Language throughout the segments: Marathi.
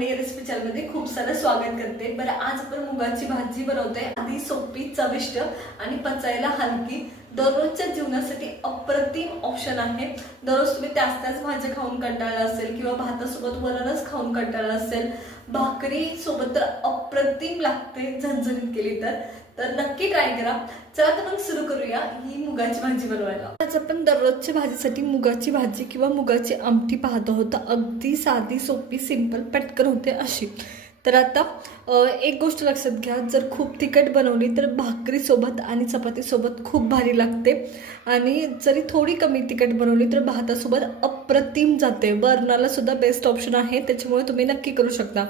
आपल्या रेसिपी चॅनलमध्ये खूप सारं स्वागत करते. बरं आज आपण मुगाची भाजी बनवते आधी सोपी चविष्ट आणि पचायला हलकी. दररोजच्या जीवनासाठी अप्रतिम ऑप्शन आहे. दररोज तुम्ही त्याच त्याच भाज्या खाऊन कंटाळला असेल किंवा भातासोबत वरणच खाऊन कंटाळला असेल. भाकरी सोबत तर अप्रतिम लागते झणझणीत केली तर. तर नक्की ट्राय करा. चला तर मग सुरू करूया ही मुगाची भाजी बनवायला. आज आपण दररोजच्या भाजीसाठी मुगाची भाजी किंवा मुगाची आमटी पाहत आहोत. अगदी साधी सोपी सिंपल पटकन होते अशी. तर आता एक गोष्ट लक्षात घ्या. जर खूप तिखट बनवली तर भाकरीसोबत आणि चपातीसोबत खूप भारी लागते. आणि जरी थोडी कमी तिखट बनवली तर भातासोबत अप्रतिम जाते. वरणाला सुद्धा बेस्ट ऑप्शन आहे. त्याच्यामुळे तुम्ही नक्की करू शकता.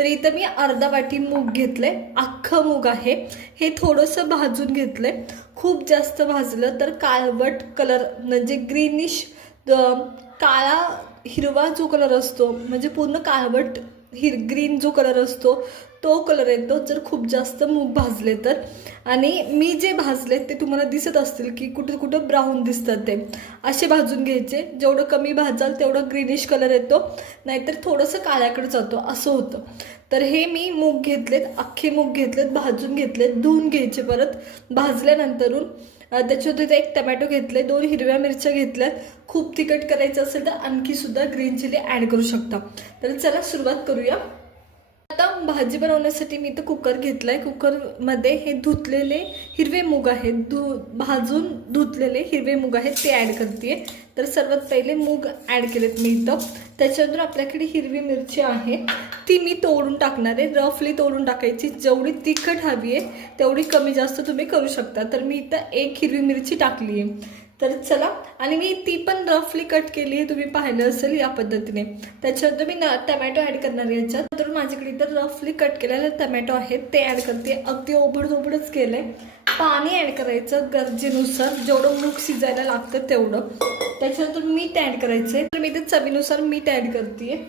तर इथं मी अर्धा वाटी मूग घेतले अख्खं मूग आहे. हे थोडंसं भाजून घेतलंय. खूप जास्त भाजलं तर काळवट कलर म्हणजे ग्रीनिश काळा हिरवा जो कलर असतो म्हणजे पूर्ण काळवट हिर ग्रीन जो कलर असतो तो कलर येतो जर खूप जास्त मूग भाजले तर. आणि मी जे भाजले ते तुम्हाला दिसत असतील की कुठं कुठं ब्राऊन दिसतात ते. असे भाजून घ्यायचे. जेवढं कमी भाजाल तेवढं ग्रीनिश कलर येतो. नाहीतर थोडंसं काळ्याकडे जातो. असं होतं. तर हे मी मूग घेतलेत. अख्खे मूग घेतलेत. भाजून घेतलेत. धुवून घ्यायचे परत. भाजल्यानंतरून अ, त्याच्यात एक टमॅटो घेतले. दोन हिरव्या मिरच्या घेतल्या. खूप तिखट करायचं असेल तर आणखी सुद्धा ग्रीन चिली ॲड करू शकता. तर चला सुरुवात करूया. आता भाजी बनवण्यासाठी मी इथं कुकर घेतला आहे कुकरमध्ये हे धुतलेले हिरवे मूग आहेत. धु भाजून धुतलेले हिरवे मूग आहेत. ते ॲड करते तर सर्वात पहिले मूग ॲड केलेत मी इथं. त्याच्यानंतर आपल्याकडे हिरवी मिरची आहे. ती मी तोडून टाकणार आहे. रफली तोडून टाकायची. जेवढी तिखट हवी आहे तेवढी कमी जास्त तुम्ही करू शकता. तर मी इथं एक हिरवी मिरची टाकली आहे तर चला. आणि मी ती पण रफली कट केली आहे. तुम्ही पाहिलं असेल या पद्धतीने. त्याच्यानंतर मी न टमॅटो ॲड करणार आहे याच्यात. तर माझ्याकडे तर रफली कट केलेले टमॅटो आहेत. ते ॲड करते. अगदी ओबड केलं आहे पाणी ॲड करायचं गरजेनुसार. जेवढं मूग शिजायला लागतं तेवढं. त्याच्यानंतर मीठ ॲड करायचं आहे तर मी ते चवीनुसार मीठ ॲड करते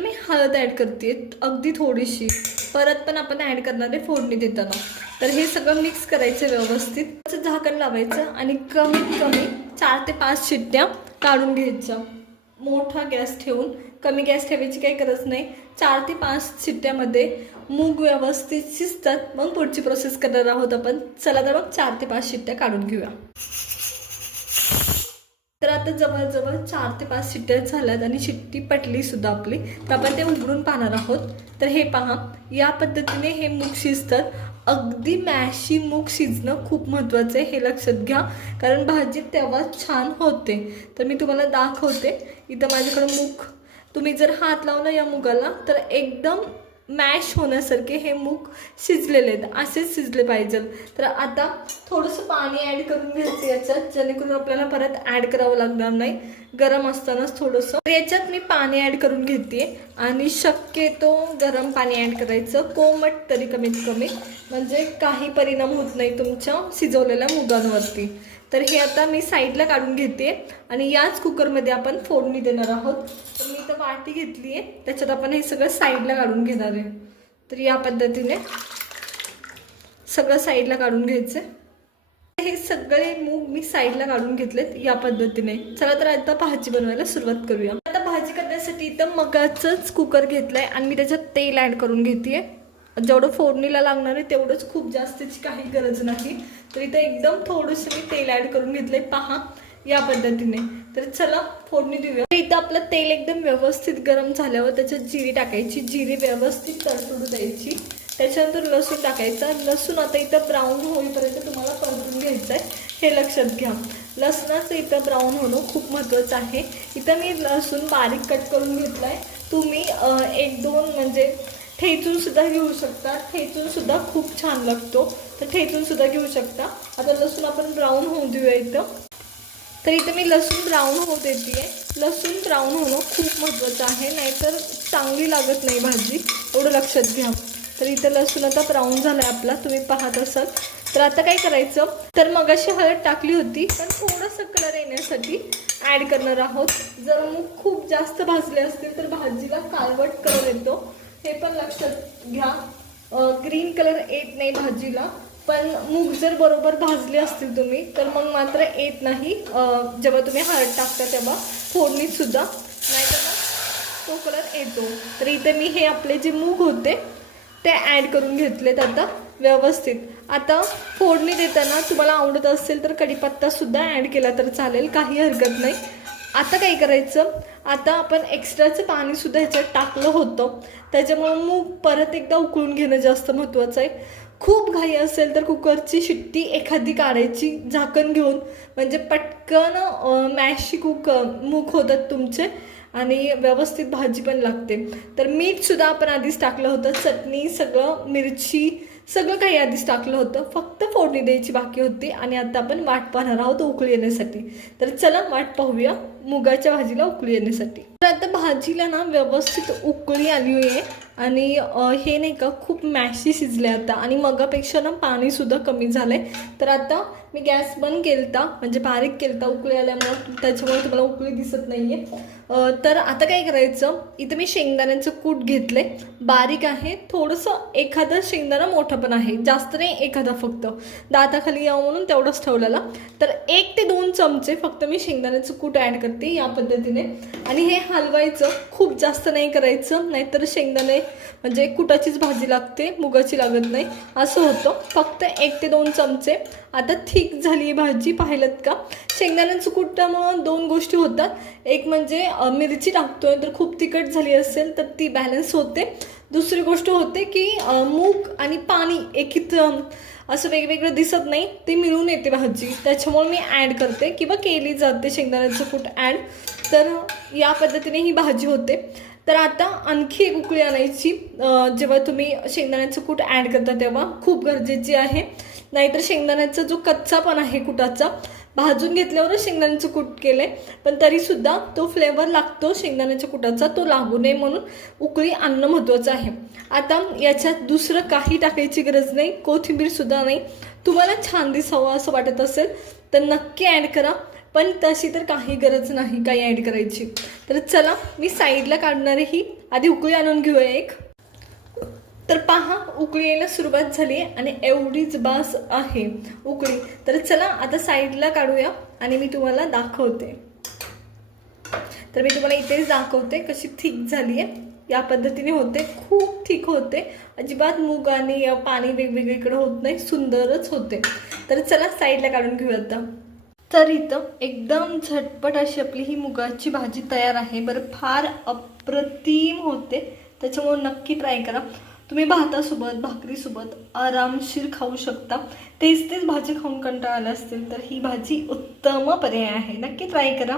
मी हळद ॲड करते अगदी थोडीशी. परत पण आपण ॲड करणार आहे फोडणी देताना. तर हे सगळं मिक्स करायचं व्यवस्थित. तसं झाकण लावायचं आणि कमीत कमी चार ते पाच शिट्ट्या काढून घ्यायच्या. मोठा गॅस ठेवून. कमी गॅस ठेवायची काही गरज नाही. चार ते पाच शिट्ट्यामध्ये मूग व्यवस्थित शिजतात. मग पुढची प्रोसेस करणार आहोत आपण. चला तर मग चार ते पाच शिट्ट्या काढून घेऊया. आता जवळजवळ चार ते पाच शिट्ट्या झाल्यात आणि शिट्टी पटली सुद्धा आपली. तर आपण ते उघडून पाहणार आहोत. तर हे पहा या पद्धतीने हे मूग शिजतात. अगदी मॅशी मूग शिजणं खूप महत्त्वाचं आहे हे लक्षात घ्या. कारण भाजी तेव्हा छान होते. तर मी तुम्हाला दाखवते. इथं माझ्याकडं मूग. तुम्ही जर हात लावला या मुगाला तर एकदम मॅश होण्यासारखे हे मूग शिजलेले आहेत. असेच शिजले पाहिजे. तर आता थोडंसं पाणी ॲड करून घ्यायचं याच्यात. जेणेकरून आपल्याला परत ॲड करावं लागणार नाही. गरम असतानाच थोडंसं. तर याच्यात मी पाणी ॲड करून घेते. आणि शक्यतो गरम पाणी ॲड करायचं. कोमट तरी कमीत कमी. म्हणजे काही परिणाम होत नाही तुमच्या शिजवलेल्या मुगांवरती. तर हे आता मी साईडला काढून घेते आणि याच कुकरमध्ये आपण फोडणी देणार आहोत. तर मी इथं वाटी घेतली आहे. त्याच्यात आपण हे सगळं साईडला काढून घेणार आहे. तर या पद्धतीने सगळं साईडला काढून घ्यायचं हे सगळे मूग मी साईडला काढून घेतलेत या पद्धतीने. चला तर आता भाजी बनवायला सुरुवात करूया. आता भाजी करण्यासाठी इथं मगाचंच कुकर घेतलंय आणि मी त्याच्यात तेल ॲड करून घेते जेवढं फोडणीला लागणार आहे तेवढंच खूप जास्तीची काही गरज नाही. तर इथं एकदम थोडंसं मी तेल ॲड करून घेतलंय पहा या पद्धतीने. तर चला फोडणी देऊया. तर इथं आपलं तेल एकदम व्यवस्थित गरम झाल्यावर त्याच्यात जिरी टाकायची. जिरी व्यवस्थित तडतडू द्यायची. त्याच्यानंतर लसूण टाकायचा. लसूण आता इथं ब्राऊन होईपर्यंत तुम्हाला परतून घ्यायचं आहे हे लक्षात घ्या. लसणाचं इथं ब्राऊन होणं खूप महत्त्वाचं आहे. इथं मी लसूण बारीक कट करून घेतला आहे तुम्ही एक दोन म्हणजे ठेचूनसुद्धा घेऊ शकता. ठेचूनसुद्धा खूप छान लागतो. तर ठेचून सुद्धा घेऊ शकता. आता लसूण आपण ब्राऊन होऊ देऊया इथं. तर इथं मी लसूण ब्राऊन होऊ देते लसूण ब्राऊन होणं खूप महत्त्वाचं आहे नाहीतर चांगली लागत नाही भाजी. एवढं लक्षात घ्या. तर इथं लसूण आता ब्राऊन झालाय आपला तुम्ही पाहत असाल. तर आता काय करायचं? तर मग अशी हळद टाकली होती पण थोडंसं कलर येण्यासाठी ॲड करणार आहोत. जर मूग खूप जास्त भाजले असतील तर भाजीला कालवट कलर येतो. हे पण लक्षात घ्या. ग्रीन कलर येत नाही भाजीला. पण मूग जर बरोबर भाजले असतील तुम्ही तर मग मात्र येत नाही. जेव्हा तुम्ही हळद टाकता तेव्हा फोडणीत सुद्धा. नाही तर मग तो कलर येतो. तर इथे मी हे आपले जे मूग होते ते ॲड करून घेतलेत आता व्यवस्थित. आता फोडणी देताना तुम्हाला आवडत असेल तर कढीपत्तासुद्धा ॲड केला तर चालेल काही हरकत नाही. आता काय करायचं? आता आपण एक्स्ट्राचं पाणीसुद्धा ह्याच्यात टाकलं होतं. त्याच्यामुळं मूग परत एकदा उकळून घेणं जास्त महत्त्वाचं आहे. खूप घाई असेल तर कुकरची शिट्टी एखादी काढायची झाकण घेऊन. म्हणजे पटकन मॅशी कुक मूक होतात तुमचे आणि व्यवस्थित भाजी पण लागते. तर मीठसुद्धा आपण आधीच टाकलं होतं. चटणी सगळं मिरची सगळं काही आधीच टाकलं होतं. फक्त फोडणी द्यायची बाकी होती आणि आता आपण वाट पाहणार आहोत उकळी येण्यासाठी. तर चला वाट पाहूया मुगाच्या भाजीला उकळी येण्यासाठी. तर आता भाजीला ना व्यवस्थित उकळी आली आहे आणि हे नाही का खूप मॅशी शिजले आता आणि मगापेक्षा ना पाणीसुद्धा कमी झालं आहे तर आता मी गॅस बंद केलता म्हणजे बारीक केलता उकळी आल्यामुळं. त्याच्यामुळे तुम्हाला उकळी दिसत नाही आहे तर आता काय करायचं? इथं मी शेंगदाण्याचं कूट घेतले बारीक आहे. थोडंसं एखादं शेंगदाणा मोठं पण आहे. जास्त नाही एखादा फक्त. दाताखाली यावं म्हणून तेवढंच ठेवलेला. तर एक ते दोन चमचे फक्त मी शेंगदाण्याचं कूट ॲड करते या पद्धतीने. आणि हे हलवायचं. खूप जास्त नाही करायचं. नाहीतर शेंगदाणे म्हणजे कुटाचीच भाजी लागते. मुगाची लागत नाही. असं होतं. फक्त एक ते दोन चमचे. आता थिक झाली आहे भाजी पाहिलं का? शेंगदाण्याचं कुटामुळं दोन गोष्टी होतात. एक म्हणजे मिरची मिरची टाकतोय तर खूप तिखट झाली असेल तर ती बॅलन्स होते. दुसरी गोष्ट होते की मूग आणि पाणी एकीत असं वेगवेगळं दिसत नाही ते मिळून येते भाजी. त्याच्यामुळे मी ॲड करते किंवा केली जाते शेंगदाण्याचं कूट ॲड तर या पद्धतीने ही भाजी होते. तर आता आणखी एक उकळी आणायची. जेव्हा तुम्ही शेंगदाण्याचं कूट ॲड करता तेव्हा खूप गरजेची आहे. नाहीतर शेंगदाण्याचा जो कच्चा पण आहे कुटाचा भाजून घेतल्यावरच शेंगदाण्याचं कूट आहे पण तरीसुद्धा तो फ्लेवर लागतो शेंगदाण्याच्या कुटाचा तो लागू नये म्हणून उकळी आणणं महत्त्वाचं आहे. आता याच्यात दुसरं काही टाकायची गरज नाही कोथिंबीरसुद्धा नाही. तुम्हाला छान दिसावं असं वाटत असेल तर नक्की ॲड करा. पण तशी तर काही गरज नाही काही ॲड करायची. तर चला मी साईडला काढणार ही. आधी उकळी आणून घेऊया एक. तर पहा उकळी यायला सुरुवात झाली आहे आणि एवढीच बास आहे उकळी. तर चला आता साईडला काढूया आणि मी तुम्हाला दाखवते. तर मी तुम्हाला इथेच दाखवते कशी थिक झाली आहे. या पद्धतीने होते खूप थिक होते. अजिबात मूग आणि पाणी वेगवेगळीकडे होत नाही सुंदरच होते. तर चला साईडला काढून घेऊयात आता. तर इथं एकदम झटपट अशी आपली ही मुगाची भाजी तयार आहे. बरं फार अप्रतिम होते. त्याच्यामुळे नक्की ट्राय करा. तुम्ही भातासोबत भाकरीसोबत आरामशीर खाऊ शकता. तेच तेच भाजी खाऊन कंटाळा आला असतील तर ही भाजी उत्तम पर्याय आहे. नक्की ट्राय करा.